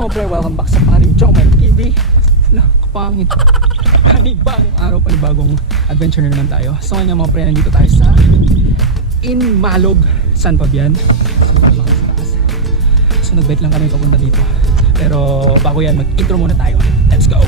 Mga pre, welcome back sa paring Chomay TV. Kapangit. Panibagong araw, panibagong adventure na naman tayo. So ngayon mga pre, nandito tayo sa Inmalog, San Fabian. So nag-bet lang kami papunta dito. Pero bago yan, mag-intro muna tayo. Let's go!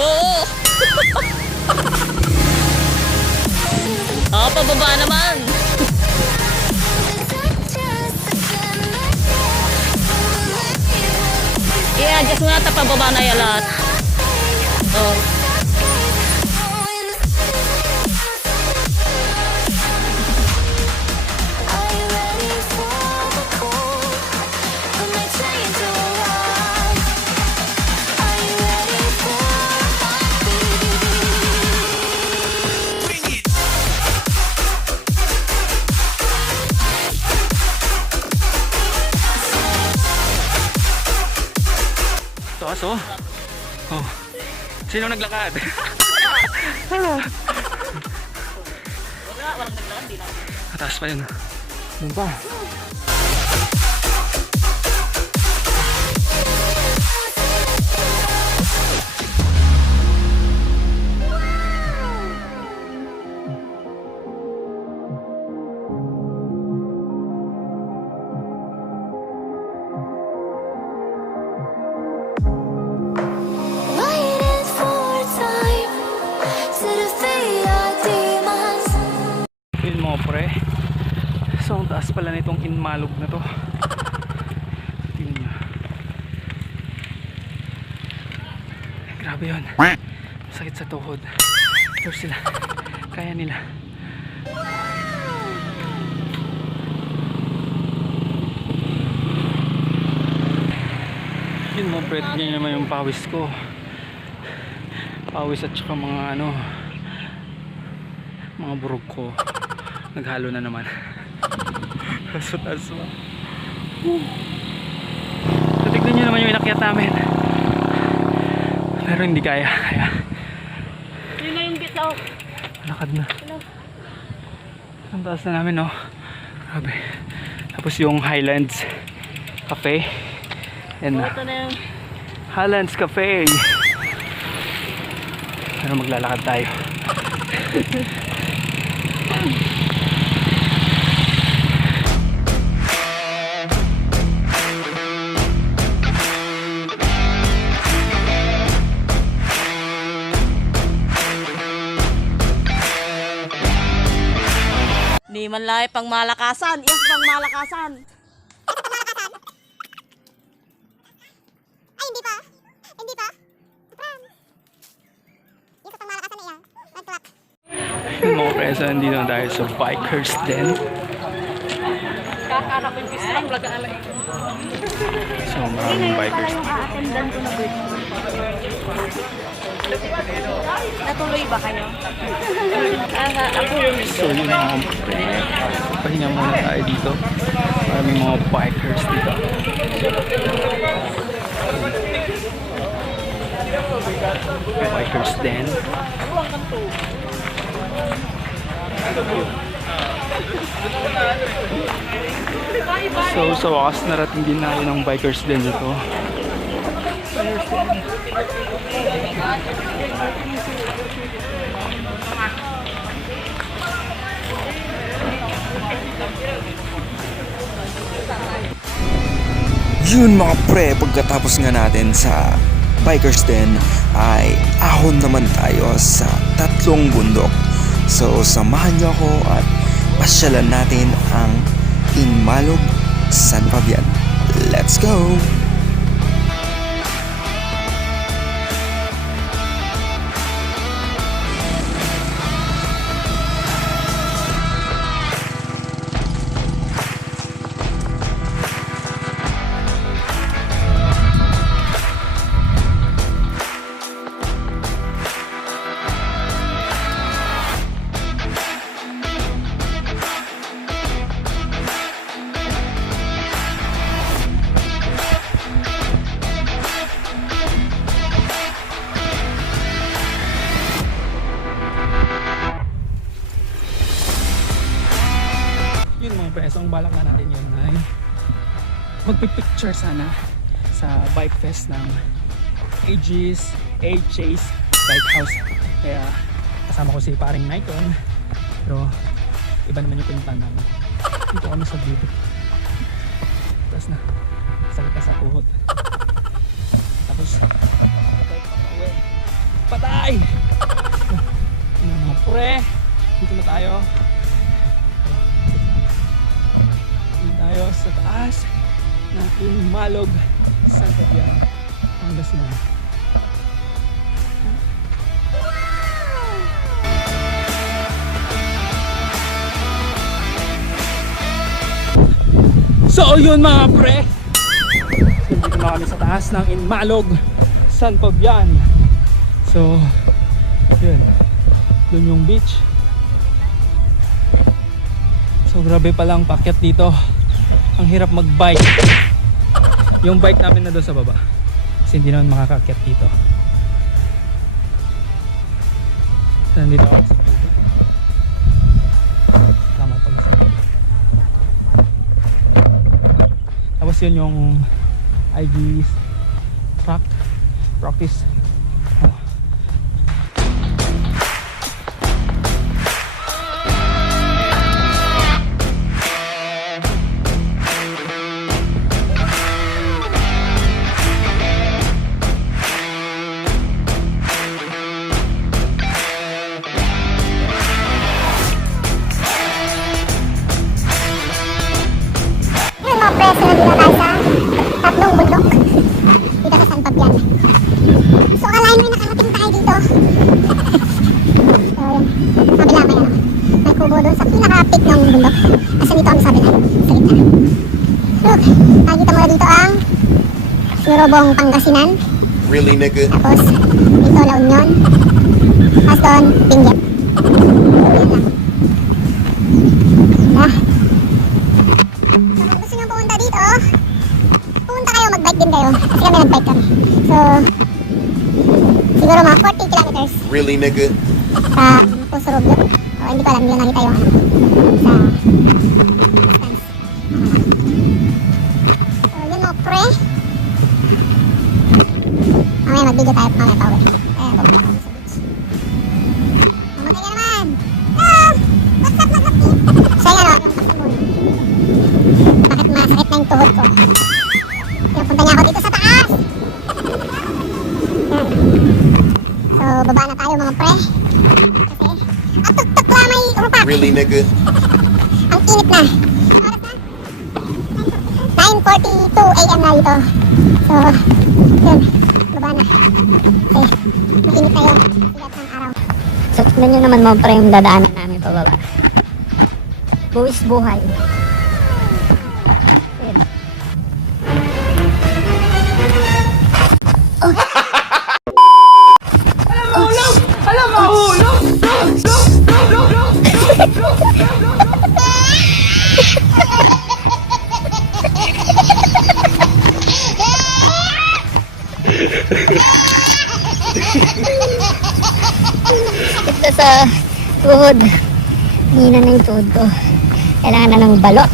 Oo! Pababa naman! I-adjust mo na ito, pababa na yan lahat. Oo. Taas oh. Oh. Sino naglakad? Wala, walang naglakad, di lang. Mataas pa yun. Doon pa. Mo pre. So ang taas pala nitong Inmalog na to. Tingnan nyo. Grabe yun. Sakit sa tuhod. Pero sila, kaya nila. Yun mo pre, tingnan naman yung pawis ko. Pawis at saka mga mga burog ko. Naghalo na naman. So taas mo. So tignan nyo naman yung inakyat namin. Pero hindi kaya. Yun na yung bitaw. Lakad na. Ang taas na namin, no? Grabe. Tapos yung Highlands Cafe. Yan na. Ito na yung Highlands Cafe. Pero maglalakad tayo. Di man lahi pang malakasan. Yes, pang malakasan. Ay, hindi pa. Hindi pa. Yung sa pang malakasan na yan. Nagtuwak. Yung mga presa, nandito na tayo sa Bikers Den. Kakarap yung pisang laga alay. So maraming bikers. Attendant ko na birthday. Natuloy ba kayo? Ako yun. So yun mga pre, pahinga muna tayo dito. Maraming mga bikers dito. Bikers Den. So sa wakas narating din natin ang Bikers Den na to. Yun mga pre, pagkatapos nga natin sa bikers din ay ahon naman tayo sa tatlong bundok. So samahan niyo ako at pasyalan natin ang Inmalog, San Fabian. Let's go! Yun mga pre, so ang balak na natin yun ay magpipicture sana sa bike fest ng AG's A-Chase Bike House. Kaya kasama ko si paring Nikon, pero iba naman yung pinuntahan namin. Dito kami sa dito, tapos na sakit na sa tuhod, tapos patay. Ano mga pre, dito na tayo. Tayo sa taas ng Inmalog, San Fabian, Pangasinan. So yun mga pre, so, dito na kami sa taas ng Inmalog, San Fabian. So yun, dun yung beach. So grabe palang pakyat dito. Ang hirap mag-bike. Yung bike namin na doon sa baba, kasi hindi naman makakakyat dito. So nandito ako sa tubig. Tama pala sa tubig. Tapos yun yung IG's track practice. Preso na dito tayo sa tatlong bundok dito sa San Fabian. So akalain mo nakarating tayo dito. So yun, kabila may kubo doon sa pinaka-peak ng bundok. Kasi dito kami sa kabila, sa gitna. Look, nakikita mo na dito ang Yorobong, Pangasinan. Really, nigga? Tapos dito La Union. Tapos doon, Benguet. Yan lang. Pumunta kayo, mag-bike din kayo kasi kami nag-bike kami. So siguro mga 40 kilometers Really, nigga? sa Pusurog yun. O hindi ko alam, hindi ko nakita yung sa distance. So yun mga pre, mamaya mag-video tayo mamaya pa uwi. Kaya pumunta kami sa beach. Mamatay ka naman! Ah! What's up, nag-update? Siya yung kasabon. Bakit masakit na yung tuhod ko? Pinapunta niya ako dito sa taas. Yan. So baba na tayo mga pre. Kasi tuk-tuk lang may rupak. Really, nigga? Ang init na. Anong oras na? 9:42 AM na dito. So yun, baba na. Kasi mainit na yung sigat ng araw. So, tignan nyo naman mga pre yung dadaanan namin pababa. Buwis buhay. Ayan. Ito sa tuhod. Hina na yung tuhod ko. Kailangan na ng balot.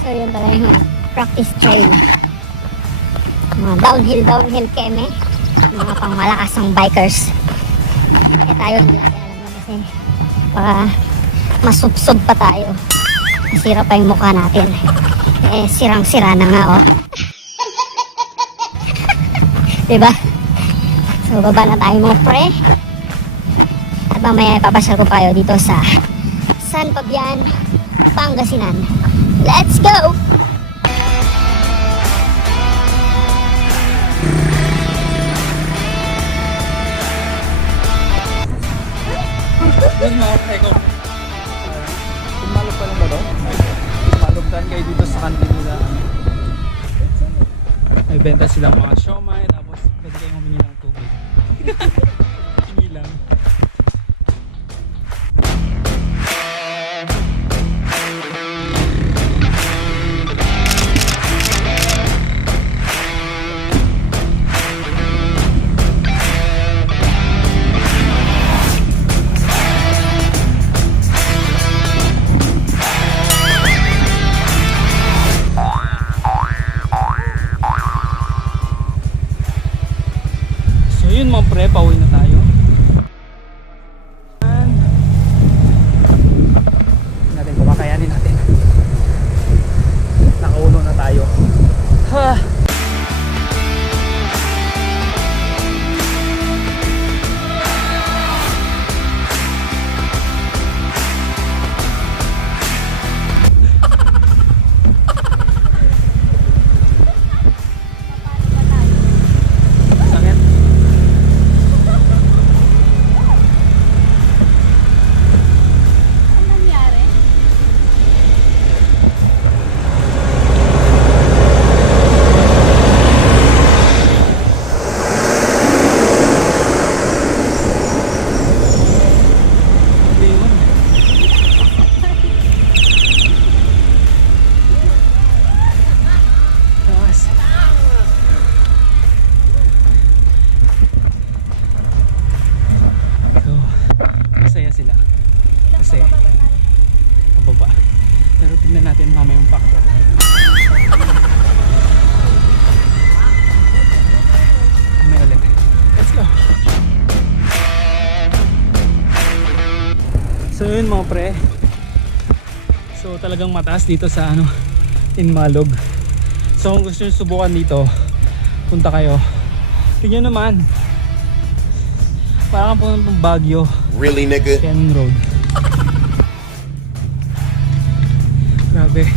So yun pala yung practice trail. Mga downhill keme. Mga pangmalakasang bikers. Eh tayo hindi natin alam na kasi baka masubsob pa tayo. Masira pa yung mukha natin. Eh sirang-sira na nga oh. Diba? So, baba na tayo mga pre. At mamaya ipapasyal ko kayo dito sa San Fabian, Pangasinan. Let's go! Yun mga preko. Tumalog pa lang ba daw? Tumalog saan kayo dito sa kantin nila. May benta silang mga siomai, tapos pwede kayong humingi ng tubig. Hingi lang. So yun mga pre, pauwi na tayo. Natin kung kakayanin natin. Nakauno na tayo. Ha! Sakit. Ano yun? Taas. So, masaya sila. Kasi, pababa. Pero tignan natin mamaya yung factor. Mamaya ulit. Let's go! So yun mga pre. So talagang mataas dito sa Inmalog. So kung gusto nyo subukan dito, punta kayo. Tignan naman. Parang kang puntang Baguio. Really, nigga? Ken Road. Grabe.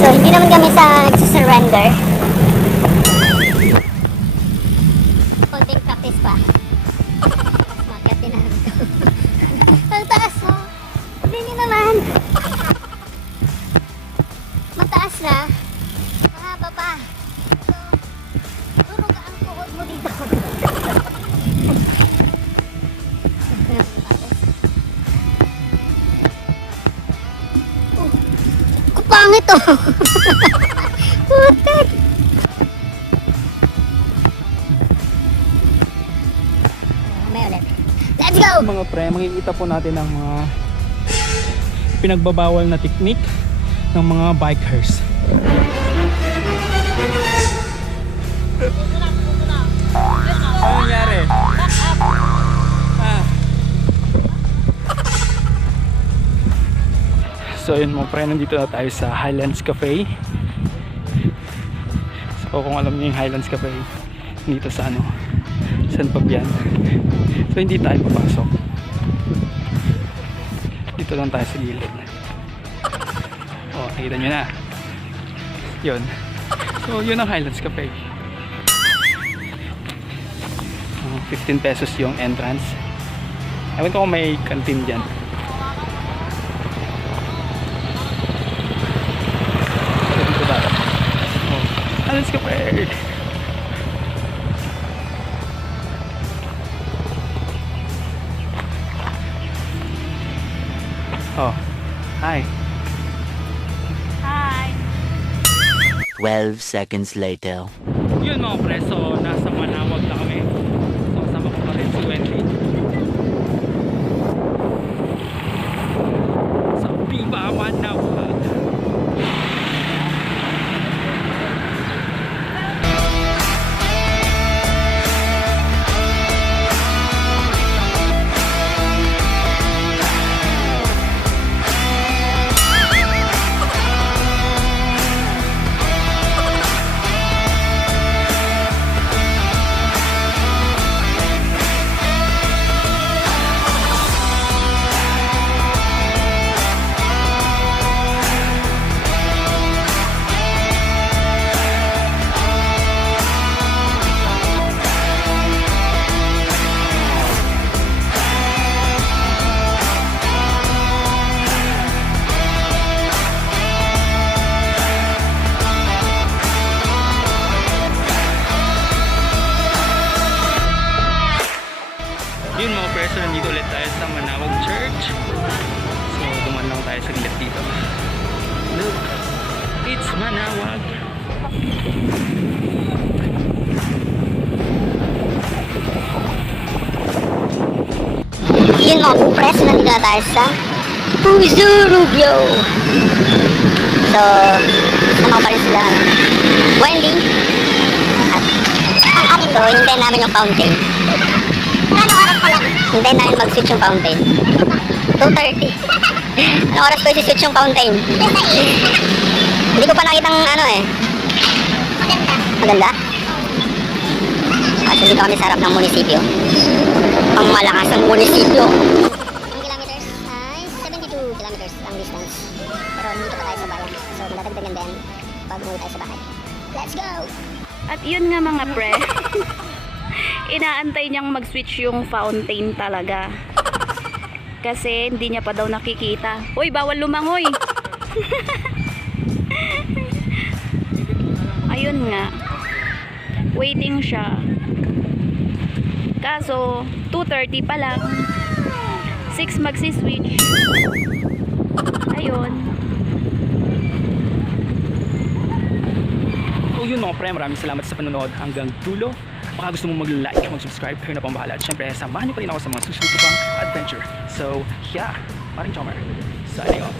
So, hindi naman kami nagsisurrender. Konting practice pa. Makiat din namin ito. Ang taas mo. Hindi naman. Mataas na. Mahaba pa. So, durog ang tuhod mo dito. Kupangit to. Putik. May ulit. Let's go! Mga pre, makikita po natin ang mga pinagbabawal na technique ng mga bikers. Ano nangyari? Ah. So yun mga pre, nandito na tayo sa Highlands Cafe. So kung alam niyo yung Highlands Cafe, dito sa San Fabian. So hindi tayo papasok. Dito lang tayo sa gilid. Oh, nakita nyo na. Yun. So yun ang Highlands Cafe. 15 pesos yung entrance. Ewan ko kung may canteen dyan. So dito tayo. Oh, Highlands Cafe. Oh, hi. 12 seconds later. Yun mga pre, so nasa Manawag na kami. So sama ko pa rin si Wendy. Sa Viva Manawag. Yun mga preso, nandito ulit tayo sa Manawag Church. So, duman lang tayo sa gilid dito. Look, it's Manawag. Yun mga preso, nandito na tayo sa Puso Rubio. So, sama pa rin sila Wendy. So, hintayin namin yung fountain. Hintayin namin mag-switch yung fountain. 2:30. Anong oras ko isi-switch yung fountain? Hindi ko pa nakitang ano eh. Maganda? Kasi dito kami sa harap ng munisipyo. Ang malakas ng munisipyo. Ang kilometers ay 72 kilometers ang distance. Pero dito pa tayo sa bayan. So, madadagdagan din pag umuwi tayo sa bahay. Let's go! At yun nga mga pre, inaantay niyang mag-switch yung fountain talaga. Kasi hindi niya pa daw nakikita. Uy, bawal lumangoy! Ayun nga. Waiting siya. Kaso, 2:30 pa lang. 6 magsi-switch. Ayun. So yun mga pre, maraming salamat sa panonood hanggang dulo. Baka gusto mo mag-like, mag-subscribe, kayo na pang bahala. At syempre, samahan niyo pa rin ako sa mga susunod ko pang adventure. So, yeah, Maring Chomar, signing off.